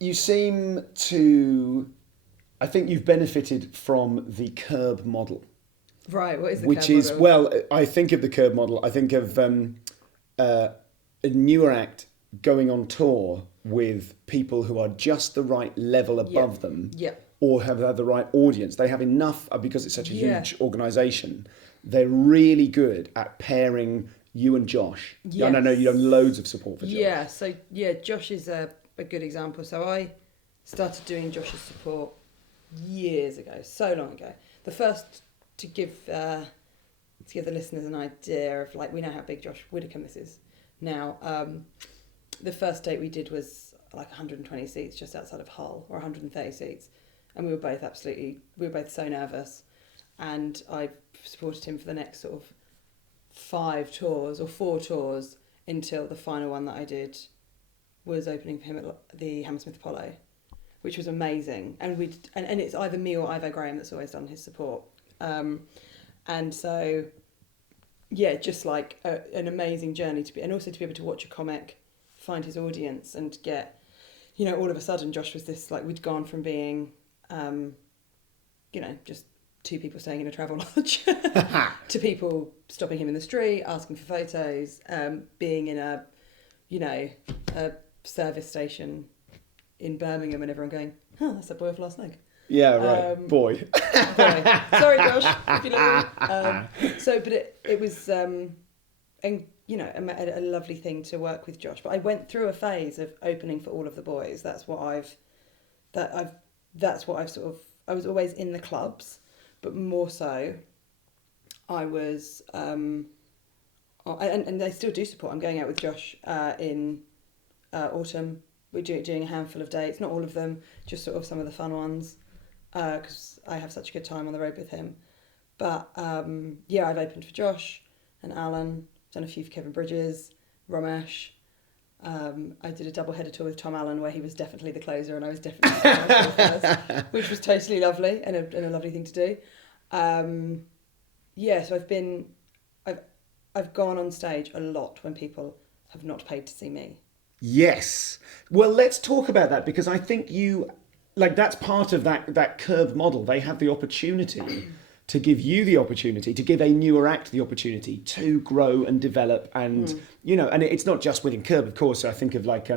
you seem to... I think you've benefited from the Curb model. Right, what is the which Curb is, model? well, I think of the Curb model, I think of a newer act going on tour with people who are just the right level above them, or have had the right audience. They have enough, because it's such a huge organisation, they're really good at pairing you and Josh. Yes. And I know you have loads of support for Josh. Yeah, so Josh is a good example. So I started doing Josh's support years ago, so long ago. The first, to give the listeners an idea of, like, we know how big Josh Widdicombe this is now. The first date we did was like 120 seats just outside of Hull, or 130 seats, and we were both so nervous, and I supported him for the next sort of 5 tours or 4 tours until the final one that I did was opening for him at the Hammersmith Apollo, which was amazing. And and it's either me or Ivo Graham that's always done his support. And so, yeah, just like an amazing journey and also to be able to watch a comic, find his audience, and get, all of a sudden Josh was this, like, we'd gone from being, just 2 people staying in a travel lodge to people stopping him in the street, asking for photos, being in a service station in Birmingham, and everyone going, that's that boy off Last Leg. Yeah, right. Boy. Sorry, Josh, if you listen. But it was, a lovely thing to work with Josh. But I went through a phase of opening for all of the boys. That's what I've sort of, I was always in the clubs, but more so, I was, and they still do support. I'm going out with Josh in autumn. We're doing a handful of dates, not all of them, just sort of some of the fun ones, because I have such a good time on the road with him. But I've opened for Josh and Alan, done a few for Kevin Bridges, Romesh. I did a double-header tour with Tom Allen where he was definitely the closer and I was definitely the first, which was totally lovely and a lovely thing to do. So I've gone on stage a lot when people have not paid to see me. Yes. Well, let's talk about that, because I think that's part of that Curb model. They have the opportunity to give you the opportunity, to give a newer act the opportunity to grow and develop, and and it's not just within Curb, of course. I think of like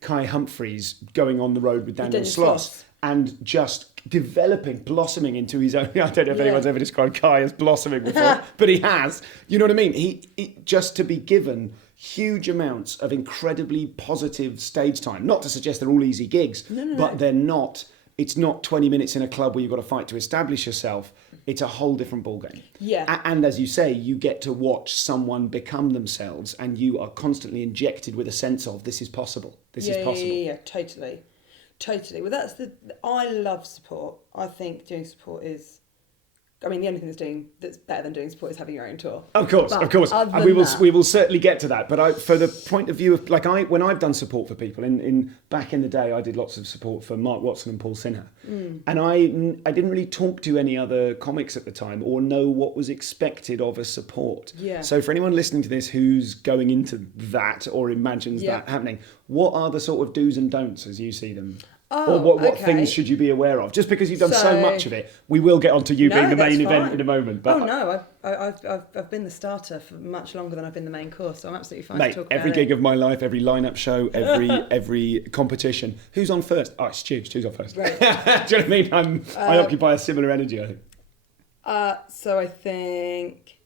Kai Humphries going on the road with Daniel Sloss and just developing, blossoming into his own. I don't know if anyone's ever described Kai as blossoming before, but he has. You know what I mean? He just to be given huge amounts of incredibly positive stage time. Not to suggest they're all easy gigs, but they're not. It's not 20 minutes in a club where you've got to fight to establish yourself. It's a whole different ballgame. Yeah. And as you say, you get to watch someone become themselves, and you are constantly injected with a sense of this is possible. This is possible. Yeah, totally. Well, I love support. I think doing support is, the only thing that's better than doing support is having your own tour. Of course. And we will certainly get to that. But for the point of view of, when I've done support for people, in back in the day, I did lots of support for Mark Watson and Paul Sinha. And I didn't really talk to any other comics at the time or know what was expected of a support. Yeah. So for anyone listening to this who's going into that or imagines that happening, what are the sort of do's and don'ts as you see them? Or what things should you be aware of? Just because you've done so much of it, we will get onto you being the main event in a moment. But I've been the starter for much longer than I've been the main course, so I'm absolutely fine to talk about every gig of my life, every lineup show, every competition. Who's on first? Oh, it's Stu. Stu's on first. Right. Do you know what I mean? I occupy a similar energy, I think. So I think,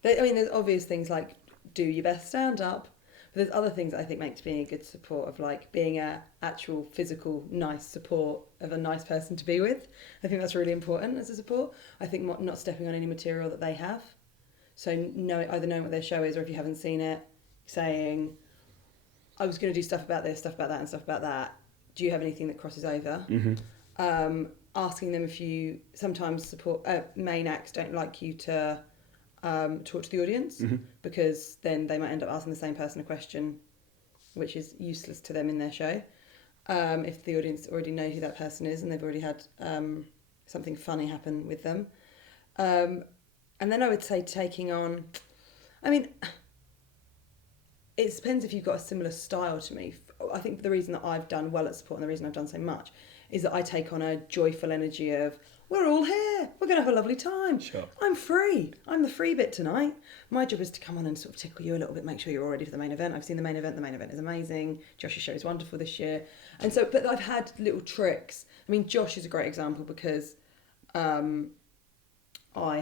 there's obvious things like do your best stand up. But there's other things I think makes being a good support of, like, being a actual physical nice support of a nice person to be with. I think that's really important as a support. I think not stepping on any material that they have. So either knowing what their show is, or if you haven't seen it, saying, I was going to do stuff about this, stuff about that, and stuff about that. Do you have anything that crosses over? Mm-hmm. Asking them if you sometimes main acts don't like you to talk to the audience, because then they might end up asking the same person a question which is useless to them in their show, if the audience already know who that person is and they've already had something funny happen with them. And then I would say taking on, it depends if you've got a similar style to me. I think the reason that I've done well at support and the reason I've done so much is that I take on a joyful energy of, we're all here, we're going to have a lovely time. Sure. I'm free. I'm the free bit tonight. My job is to come on and sort of tickle you a little bit, make sure you're all ready for the main event. I've seen the main event. The main event is amazing. Josh's show is wonderful this year. And so, but I've had little tricks. I mean, Josh is a great example because I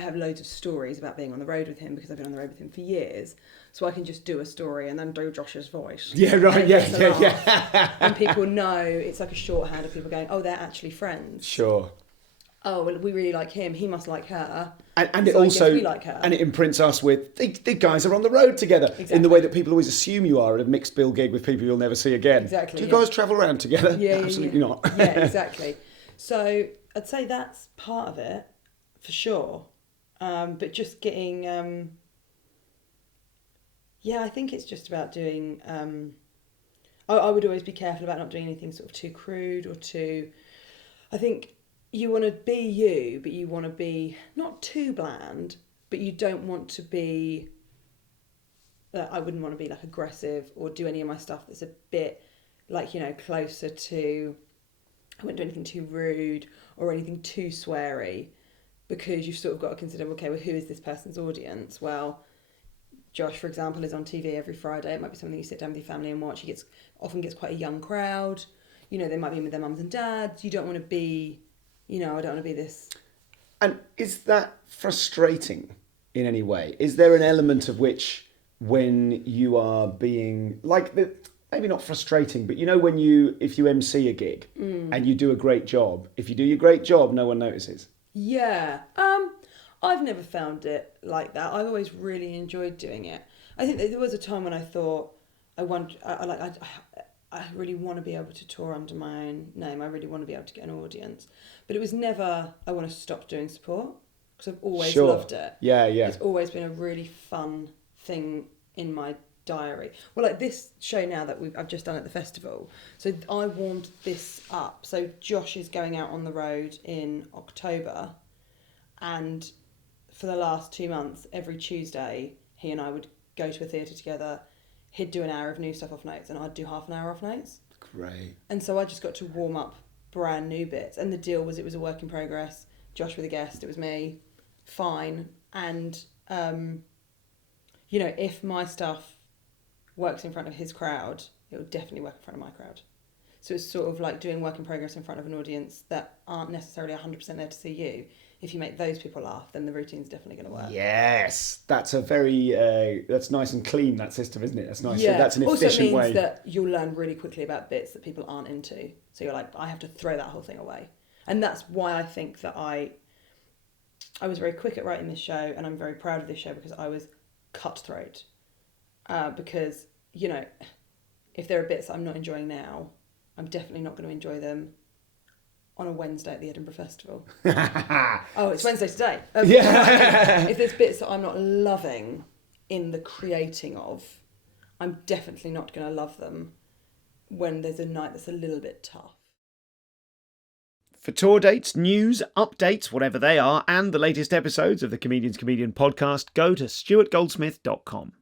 have loads of stories about being on the road with him because I've been on the road with him for years. So I can just do a story and then do Josh's voice. Yeah, right. Yeah. And people know it's like a shorthand of people going, oh, they're actually friends. Sure. Oh, well, we really like him. He must like her. And it so also, we like her. and it imprints us with, the guys are on the road together. Exactly. In the way that people always assume you are at a mixed bill gig with people you'll never see again. Exactly. Do you guys travel around together? Yeah, Absolutely not. Yeah, exactly. So I'd say that's part of it, for sure. But just getting, I think it's just about doing, I would always be careful about not doing anything sort of too crude or too, I think you want to be you, but you want to be not too bland, but you don't want to be, I wouldn't want to be like aggressive or do any of my stuff that's a bit like, closer to, I wouldn't do anything too rude or anything too sweary. Because you've sort of got to consider, okay, well, who is this person's audience? Well, Josh, for example, is on TV every Friday. It might be something you sit down with your family and watch. He often gets quite a young crowd. They might be in with their mums and dads. You don't want to be, I don't want to be this. And is that frustrating in any way? Is there an element of which when you are being, maybe not frustrating, but if you MC a gig and you do a great job, if you do your great job, no one notices. Yeah. I've never found it like that. I've always really enjoyed doing it. I think that there was a time when I thought I really want to be able to tour under my own name. I really want to be able to get an audience. But it was never I want to stop doing support because I've always loved it. Yeah. It's always been a really fun thing in my diary. Well, like this show now that I've just done at the festival. So I warmed this up. So Josh is going out on the road in October, and for the last 2 months, every Tuesday, he and I would go to a theatre together. He'd do an hour of new stuff off notes, and I'd do half an hour off notes. Great. And so I just got to warm up brand new bits. And the deal was it was a work in progress. Josh with a guest, it was me. Fine. And, if my stuff works in front of his crowd, it will definitely work in front of my crowd. So it's sort of like doing work in progress in front of an audience that aren't necessarily 100% there to see you. If you make those people laugh, then the routine's definitely going to work. Yes, that's a very that's nice and clean, that system, isn't it? That's nice. Yeah. So that's an efficient way. Also, it means that you'll learn really quickly about bits that people aren't into. So you're like, I have to throw that whole thing away. And that's why I think that I was very quick at writing this show, and I'm very proud of this show because I was cutthroat. Because, if there are bits that I'm not enjoying now, I'm definitely not going to enjoy them on a Wednesday at the Edinburgh Festival. Oh, it's Wednesday today. If there's bits that I'm not loving in the creating of, I'm definitely not going to love them when there's a night that's a little bit tough. For tour dates, news, updates, whatever they are, and the latest episodes of the Comedian's Comedian podcast, go to stuartgoldsmith.com.